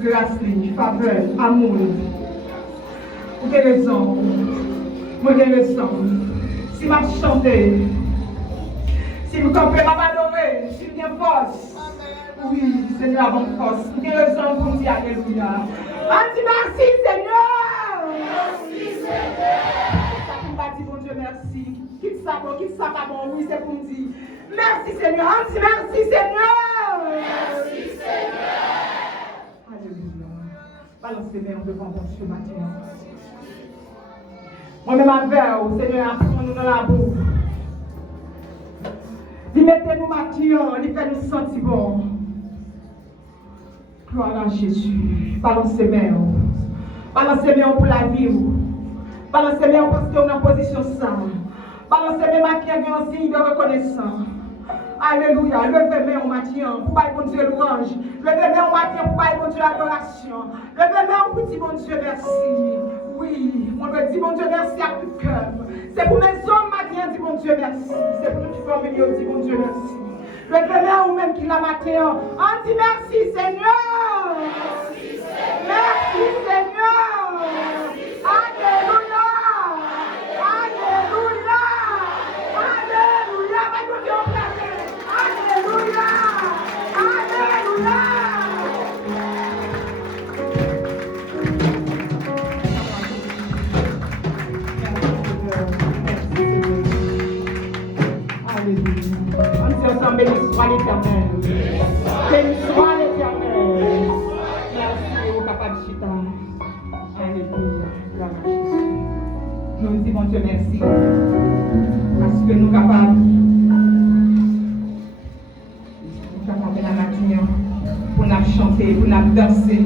grâce, faveur, amour. Vous avez raison. Moi, j'ai raison. Si je chante, si vous comprenez, je m'adorer, si vous avez force. Oui, Seigneur, avant force. Vous avez raison pour dire Alléluia. On dit merci, Seigneur. Merci, Seigneur. Ça pour pas dire, bon Dieu, merci. Quitte ça, pas bon. Oui, c'est pour me dire. Merci, Seigneur. On dit merci, Seigneur. Merci, Seigneur. Alléluia. Balance les mains devant mon Dieu matin. Moi-même avec, Seigneur, apprends-nous dans la boue. Dis mettez-nous matin, dis fait-nous sentir bon. Gloire à Jésus. Balance les mains. Balance les mains pour la vie. Balance les mains parce qu'on est en position saine. Balance les mains qui ont un signe de reconnaissance. Alléluia. Levez les mains au matin pour pas bon Dieu louange. Levez les mains au matin pour pas bon Dieu adoration. Levez les mains pour dire bon Dieu merci. Oui, on veut dire bon Dieu merci à tout cœur. C'est pour mes hommes matin dire bon Dieu merci. C'est pour toute famille dire bon Dieu merci. Levez les mains ou même qui la matin. On dit merci Seigneur. Merci Seigneur. Merci Seigneur. Alléluia. Alléluia. Alléluia. Alléluia. Alléluia. Béni soit l'Éternel. Béni soit l'Éternel. Merci au papa de Chita. Alléluia. Gloire à Jésus. Nous disons Dieu merci. Parce que nous sommes capables. Nous sommes capables de la matinée pour nous chanter, pour nous danser.